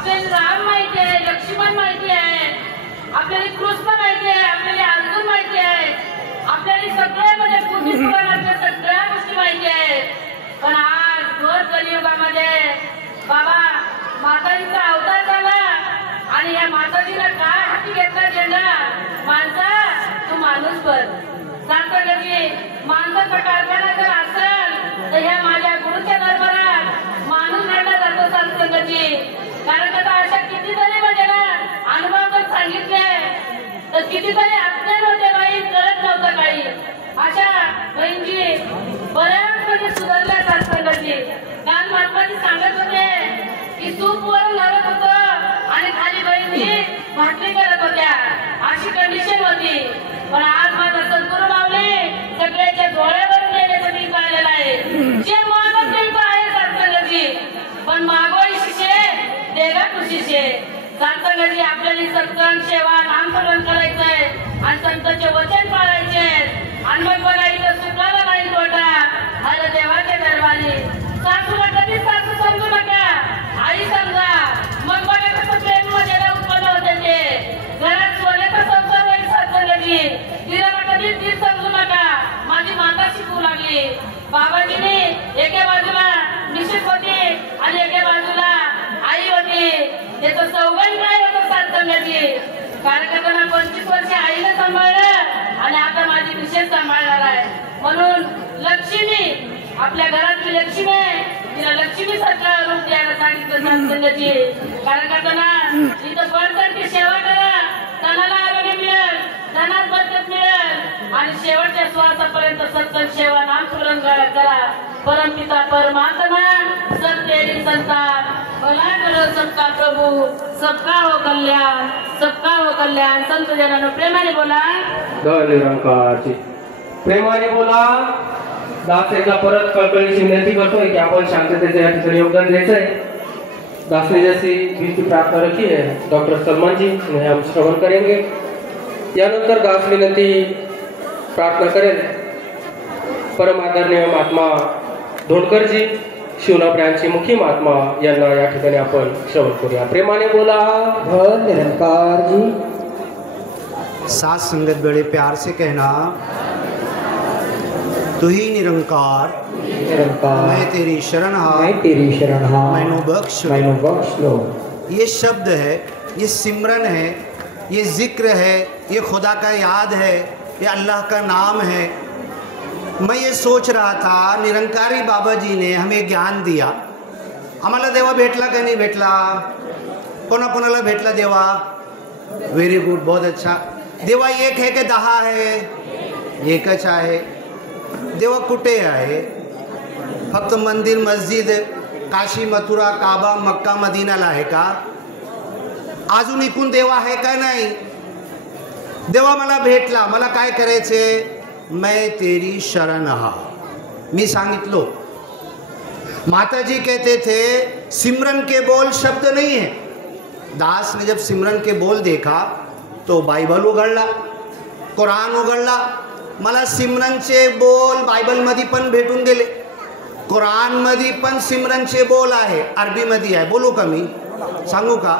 आपल्याला राम माहिती आहे, लक्ष्मण माहिती आहे, आपल्याला कृष्ण माहिती आहे, आपल्याला अर्जुन माहिती आहे, आपल्याला सगळे म्हणजे पुराणातल्या सगळ्या गोष्टी माहिती आहेत. पण आज भर कलियुगामध्ये बाबा माताजीचा अवतार झाला आणि या माताजीला काय हाती घेतला झेंडा, माणसा तू माणूस बन. सांगतो कधी माणसाचा कारखाना जर असेल तर ह्या माझ्या गुरुच्या दरबारात माणूस रडला जातो संतची. कारण आता अशा कितीतरी म्हणजे ना अनुभव पण सांगितले तर कितीतरी अज्ञान होते बाई, कळत नव्हतं काही. अशा बहिणजी बऱ्याच म्हणजे सुधारल्या सत्संगाची. काल महात्माजी सांगत होते की सूप वरून लागत होतं आणि खाली बहिणी भाकरी करत होत्या, अशी कंडिशन होती. पण आज माझा सद्गुरू माऊली सगळ्याच्या डोळ्यावर गेल्याचं मी पाहिलेलं आहे. जे मागत नाही आहे सत्संगाची, पण मागोळी शिशे देगा खुशीशे. सत्संगाची आपल्याला सत्संग सेवा नामस्मरण करायचंय आणि संतांचे वचन पाळायचे आणि मग बघा इथं सुखाला नाही तोटा. हर देवाच्या दरबारी सासूला कधी सासू समजू नका, आई समजा. मग बघा कसं प्रेम मध्ये उत्पन्न होते ते. घरात सोन्याचा संसार होईल सत्संगाची. तिला कधी ती समजू नका, माझी माता शिकवू लागली. बाबाजीने एके बाजूला मिसेस होती आणि एके बाजूला आई होती. त्याचं सौगंध काय होतं सत्संगाची. कार्यकर्त्यांना 25 वर्ष आईने सांभाळलं आणि आता माझी मिसेस सांभाळणार आहे. म्हणून लक्ष्मी आपल्या घरातली लक्ष्मी आहे, तिला लक्ष्मी सारखा रूप द्यायला सांगितलं सत्संगाची. कार्यकर्त्यांना इथं बळसारखी सेवा करा, तनाला आरोग्य मिळेल, धनात बरकत मिळेल आणि शेवटच्या श्वासापर्यंत सत्संग सेवा नामस्मरण करा. परमपिता परमात्मा सब तेरी संतान, भला करो सबका प्रभु, सबका हो कल्याण, सबका हो कल्याण. संत जनांनो प्रेमाने बोला निरंकारची, प्रेमाने बोला. दास एकदा परत कळकळीची विनंती करतोय की आपण शांततेचं या ठिकाणी योगदान द्यायचंय. दास ने जैसी बीच प्रार्थना रखी है डॉक्टर सलमान जी उन्हें हम श्रवण करेंगे. यानंतर दास विनंती प्रार्थना करेल परम आदरणीय महात्मा धोंडकर जी शिवना ब्रँचचे मुखी महात्मा यांना या ठिकाणी आपण श्रवण करूया. प्रेमाने बोला निरंकार जी. साथ संगत बड़े प्यार से कहना, तू ही निरंकार, निरंकार मैं तेरी शरण हार, मैं तेरी शरण हार, मैनू बख्श लो. ये शब्द है, ये सिमरन है, ये जिक्र है, ये खुदा का याद है, ये अल्लाह का नाम है. मैं ये सोच रहा था निरंकारी बाबा जी ने हमें ज्ञान दिया. आम्हाला देवा भेटला का नहीं भेटला? कोणाकोणाला भेटला देवा? व्हेरी गुड, बहुत अच्छा. देवा एक है कि 10 आहे? एकच आहे. देवा कुठे आहे? फक्त मंदिर मस्जिद काशी मथुरा काबा मक्का मदीनाला आहे का? अजून इकून देवा आहे का नाही? देवा मला भेटला, मला काय करायचे? मैं तेरी शरण हा. मी सांगितलो. माताजी कहते थे सिमरन के बोल शब्द नहीं है. दास ने जब सिमरन के बोल देखा तो बाइबल उघडला, कुराण उघडला. मला सिमरनचे बोल बायबलमध्ये पण भेटून गेले, कुराणमध्ये पण सिमरनचे बोल आहे, अरबीमध्ये आहे. बोलू का मी? सांगू का?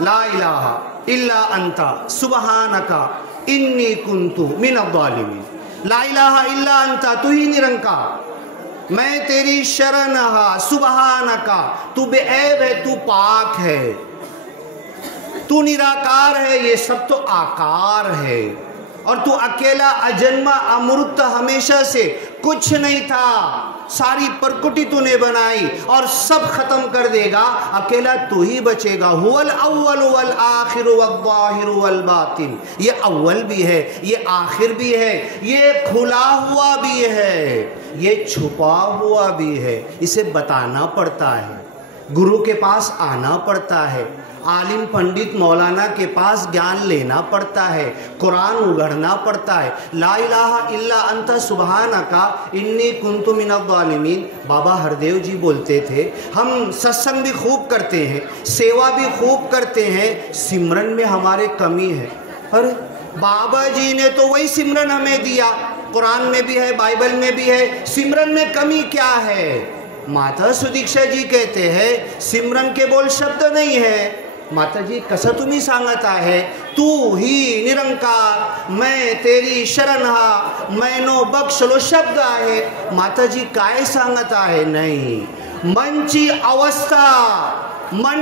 ला इलाहा इल्ला अंता सुबहानका इन्नी कुंतु मिनज़ ज़ालिमीन. ला इलाहा इल्ला अंता, तू ही निरंकार, मैं तेरी शरण हा. सुबहानका, तू बेऐब है, तू पाक है, तू निराकार है, ये सब तो आकार है. और तू अकेला अजन्मा अमृत, हमेशा से कुछ नहीं था, सारी प्रकृति तूने बनाई और सब खत्म कर देगा, अकेला तू ही बचेगा. हुवल अव्वल वल आखिर वल ज़ाहिर वल बातिन. ये अव्वल भी है, ये आखिर भी है, ये खुला हुआ भी है, ये छुपा हुआ भी है. इसे बताना पड़ता है, गुरु के पास आना पड़ता है, आलिम पंडित मौलाना के पास ज्ञान लेना पड़ता है, कुरान उगड़ना पड़ता है. ला इलाहा इल्ला अंता सुबहानका इन्नी कुंतु मिनज़ ज़ालिमीन. बाबा हरदेव जी बोलते थे हम सत्संग भी खूब करते हैं, सेवा भी खूब करते हैं, सिमरन में हमारे कमी है. अरे बाबा जी ने तो वही सिमरन हमें दिया, कुरान में भी है, बाइबल में भी है. सिमरन में कमी क्या है? माता सुदीक्षा जी कहते हैं सिमरन के बोल शब्द नहीं है। माता जी कसं तुम्ही सांगत आहे, तू ही निरंकार मैं तेरी शरण हा मैनो बक्षलो शब्द आहे। माता जी काय सांगत आहे? नहीं, मन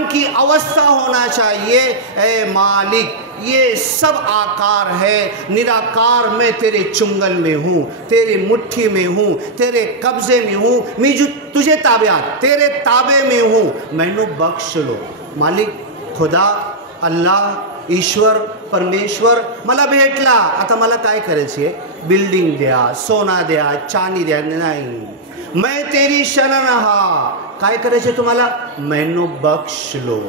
की अवस्था होना चाहिए। ए मालिक ये सब आकार है, निराकार मैं तेरे चुंगल में हूँ, तेरी मुट्ठी में हूँ, तेरे कब्जे में हूँ, मैं जो तुझे ताबेआत तेरे ताबे में हूँ, मैनू बख्श लो। मालिक खुदा अल्लाह ईश्वर परमेश्वर मला भेटला, आता मला काय करायची आहे? बिल्डिंग द्या, सोना द्या, चांदी द्या, नाही, मैं तेरी शरण हा। काय करायचे तुम्हाला? मैनू बख्श लो,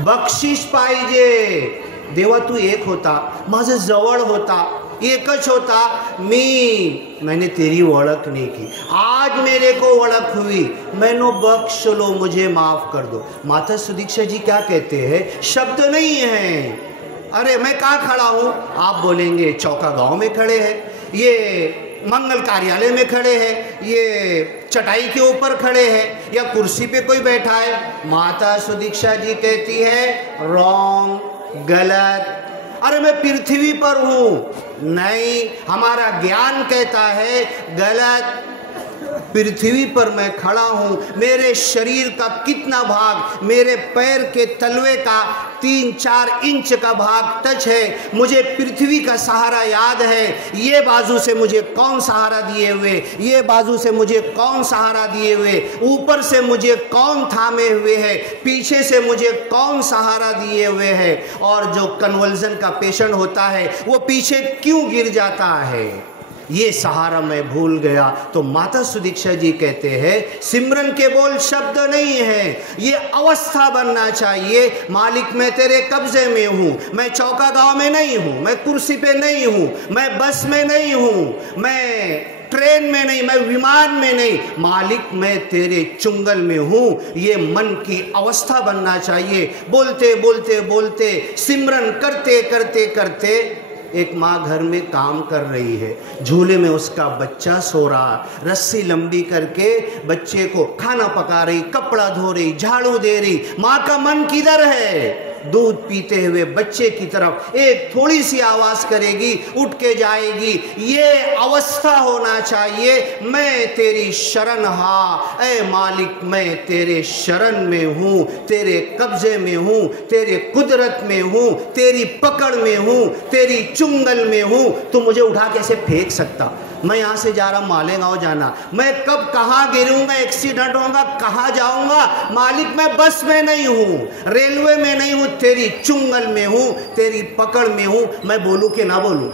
बक्षीस पाहिजे। देवा तू एक होता, माझं जवळ होता, एकच होता, मैंने तेरी ओळख नहीं की, आज मेरे को ओळख हुई, मैंने बख्श लो, मुझे माफ कर दो। माता सुदीक्षा जी क्या कहते हैं? शब्द नहीं है। अरे मैं कहाँ खड़ा हूँ? आप बोलेंगे चौका गांव में खड़े हैं, ये मंगल कार्यालय में खड़े हैं, ये चटाई के ऊपर खड़े हैं, या कुर्सी पे कोई बैठा है। माता सुदीक्षा जी कहती है रॉन्ग, गलत। अरे मैं पृथ्वी पर हूँ, नहीं, हमारा ज्ञान कहता है गलत। पृथ्वी पर मैं खड़ा हूँ, मेरे शरीर का कितना भाग मेरे पैर के तलवे का 3-4 इंच का भाग टच है, मुझे पृथ्वी का सहारा याद है। ये बाजू से मुझे कौन सहारा दिए हुए, ये बाजू से मुझे कौन सहारा दिए हुए, ऊपर से मुझे कौन थामे हुए है, पीछे से मुझे कौन सहारा दिए हुए है। और जो कन्वल्जन का पेशेंट होता है वो पीछे क्यों गिर जाता है, ये सहारा मैं भूल गया। तो माता सुदीक्षा जी कहते हैं सिमरन के बोल शब्द नहीं है, ये अवस्था बनना चाहिए। मालिक मैं तेरे कब्जे में हूँ, मैं चौका गांव में नहीं हूँ, मैं कुर्सी पे नहीं हूँ, मैं बस में नहीं हूँ, मैं ट्रेन में नहीं, मैं विमान में नहीं, मालिक मैं तेरे चुंगल में हूँ। ये मन की अवस्था बनना चाहिए। बोलते बोलते बोलते सिमरन करते करते करते एक माँ घर में काम कर रही है, झूले में उसका बच्चा सो रहा, रस्सी लंबी करके बच्चे को खाना पका रही, कपड़ा धो रही, झाड़ू दे रही। माँ का मन किधर है? दूध पीते हुए बच्चे की तरफ। एक थोड़ी सी आवाज़ करेगी, उठ के जाएगी। ये अवस्था होना चाहिए, मैं तेरी शरण हा, ऐ मालिक मैं तेरे शरण में हूँ, तेरे कब्जे में हूँ, तेरे कुदरत में हूँ, तेरी पकड़ में हूँ, तेरी चुंगल में हूँ। तू मुझे उठा कैसे फेंक सकता? मैं यहाँ से जा रहा मालेगांव जाना, मैं कब कहाँ गिरूंगा, एक्सीडेंट होगा, कहाँ जाऊंगा? मालिक मैं बस में नहीं हूँ, रेलवे में नहीं हूँ, तेरी चुंगल में हूँ, तेरी पकड़ में हूँ। मैं बोलूँ कि ना बोलूँ?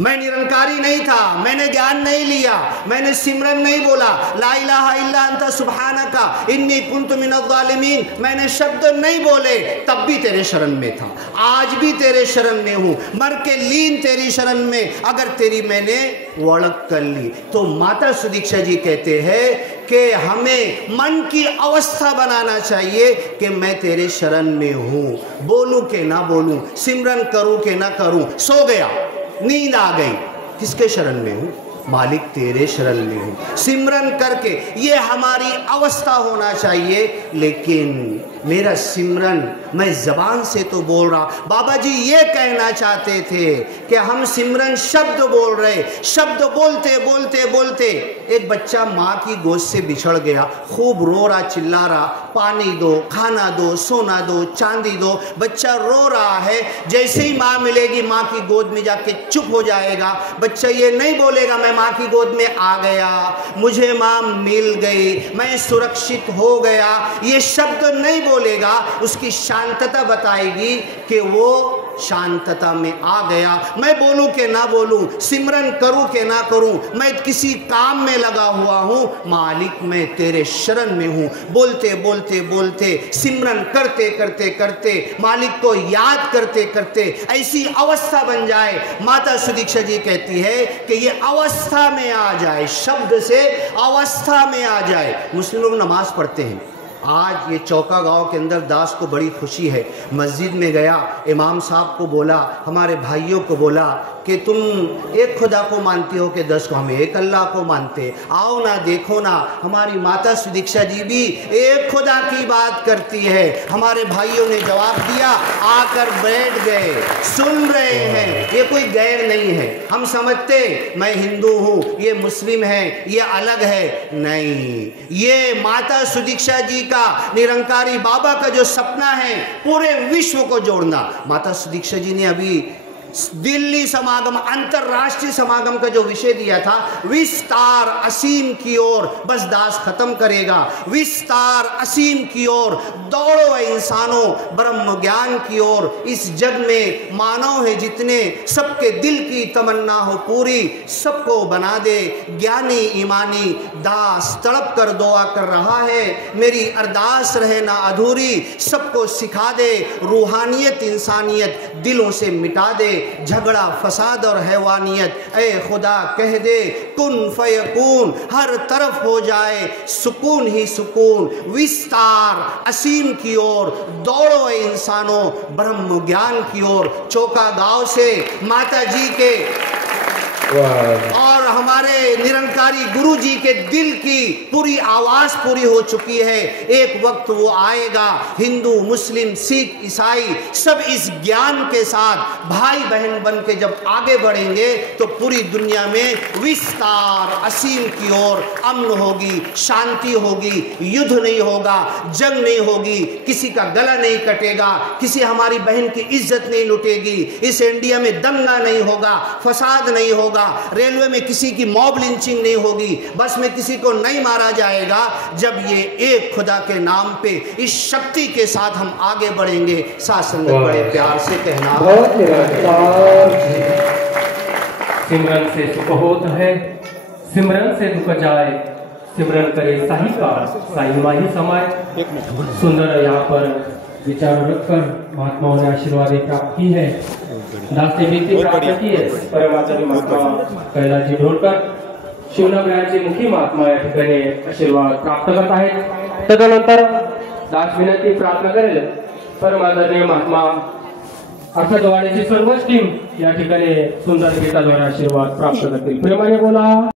मैं निरंकारी नहीं था, मैंने ज्ञान नहीं लिया, मैंने सिमरन नहीं बोला, ला इलाहा इल्ला अंता सुब्हानका इन्नी कुन्तु मिनज़ ज़ालिमीन, मैंने शब्द नहीं बोले, तब भी तेरे शरण में था, आज भी तेरे शरण में हूँ, मर के लीन तेरी शरण में, अगर तेरी मैंने ओळख कर ली। तो माता सुदीक्षा जी कहते हैं कि हमें मन की अवस्था बनाना चाहिए कि मैं तेरे शरण में हूँ, बोलूँ कि ना बोलूँ, सिमरन करूँ कि ना करूँ। सो गया, नींद आ गई, किसके शरण में हूँ? मालिक तेरे शरण में हूँ। सिमरन करके ये हमारी अवस्था होना चाहिए। लेकिन मेरा सिमरन मैं ज़बान से तो बोल रहा, बाबा जी ये कहना चाहते थे कि हम सिमरन शब्द बोल रहे, शब्द बोलते बोलते बोलते एक बच्चा माँ की गोद से बिछड़ गया, खूब रो रहा, चिल्ला रहा, पानी दो, खाना दो, सोना दो, चांदी दो। बच्चा रो रहा है, जैसे ही माँ मिलेगी माँ की गोद में जाके चुप हो जाएगा। बच्चा ये नहीं बोलेगा मैं माँ की गोद में आ गया, मुझे माँ मिल गई, मैं सुरक्षित हो गया, ये शब्द नहीं बोलेगा। उसकी शांतता बताएगी कि वो शांतता में आ गया। मैं बोलूं कि ना बोलूं, सिमरन करूं कि ना करूं, मैं किसी काम में लगा हुआ हूं, मालिक मैं तेरे शरण में हूं। बोलते बोलते बोलते, सिमरन करते करते करते, मालिक को याद करते करते ऐसी अवस्था बन जाए। माता सुदीक्षा जी कहती है कि ये अवस्था में आ जाए, शब्द से अवस्था में आ जाए। मुस्लिम लोग नमाज पढ़ते हैं। आज ये चौका गांव के अंदर दास को बड़ी खुशी है, मस्जिद में गया, इमाम साहब को बोला, हमारे भाइयों को बोला कि तुम एक खुदा को मानते हो कि 10 को, हम एक अल्लाह को मानते। आओ ना देखो ना, हमारी माता सुदीक्षा जी भी एक खुदा की बात करती है। हमारे भाइयों ने जवाब दिया, आकर बैठ गए, सुन रहे हैं। ये कोई गैर नहीं है। हम समझते मैं हिंदू हूँ, ये मुस्लिम है, ये अलग है, नहीं। ये माता सुदीक्षा जी का, निरंकारी बाबा का जो सपना है पूरे विश्व को जोड़ना। माता सुदीक्षा जी ने अभी दिल्ली समागम, अंतरराष्ट्रीय समागम का जो विषय दिया था, विस्तार असीम की ओर, बस दास खत्म करेगा, विस्तार असीम की ओर दौड़ो इंसानों, ब्रह्म ज्ञान की ओर। इस जग में मानव है जितने, सबके दिल की तमन्ना हो पूरी, सबको बना दे ज्ञानी ईमानी। दास तड़प कर दुआ कर रहा है, मेरी अरदास रहे ना अधूरी, सबको सिखा दे रूहानियत इंसानियत, दिलों से मिटा दे झगड़ा फसाद और हैवानियत। ए खुदा कह दे कुन फयकून, हर तरफ हो जाए सुकून ही सुकून। विस्तार असीम की ओर दौड़ो इंसानों, ब्रह्म ज्ञान की ओर। चौका गांव से माता जी के और हमारे निरंकारी गुरु जी के दिल की पूरी आवाज पूरी हो चुकी है। एक वक्त वो आएगा, हिंदू मुस्लिम सिख ईसाई सब इस ज्ञान के साथ भाई बहन बन के जब आगे बढ़ेंगे तो पूरी दुनिया में विस्तार असीम की ओर अमन होगी, शांति होगी, युद्ध नहीं होगा, जंग नहीं होगी, किसी का गला नहीं कटेगा, किसी हमारी बहन की इज्जत नहीं लुटेगी, इस इंडिया में दंगा नहीं होगा, फसाद नहीं होगा, रेलवे में किसी की मॉब लिंचिंग नहीं होगी, बस में किसी को नहीं मारा जाएगा। जब ये एक खुदा के नाम पे इस शक्ति के साथ हम आगे बढ़ेंगे। सासंग बड़े प्यार से कहना, सिमरन से सुख होत है, सिमरन से दुख जाए, सिमरन करे साहिकार, साई माही समाए। सुंदर यहाँ पर विचार रखकर महात्माओं ने आशीर्वाद प्राप्त की है। दास ने विनती प्राप्त की है, परमाचार्य महात्मा कैलाश जी ढोलकर शिवनगराचे मुखी महात्मा या ठिकाणी आशीर्वाद प्राप्त करत आहेत। तदनंतर दास विनंती प्रार्थना करेल, परमादरणीय महात्मा अर्थात वाड्याची सर्वच टीम या ठिकाणी सुंदर गीताद्वारे आशीर्वाद प्राप्त करतील। प्रेमाने बोला।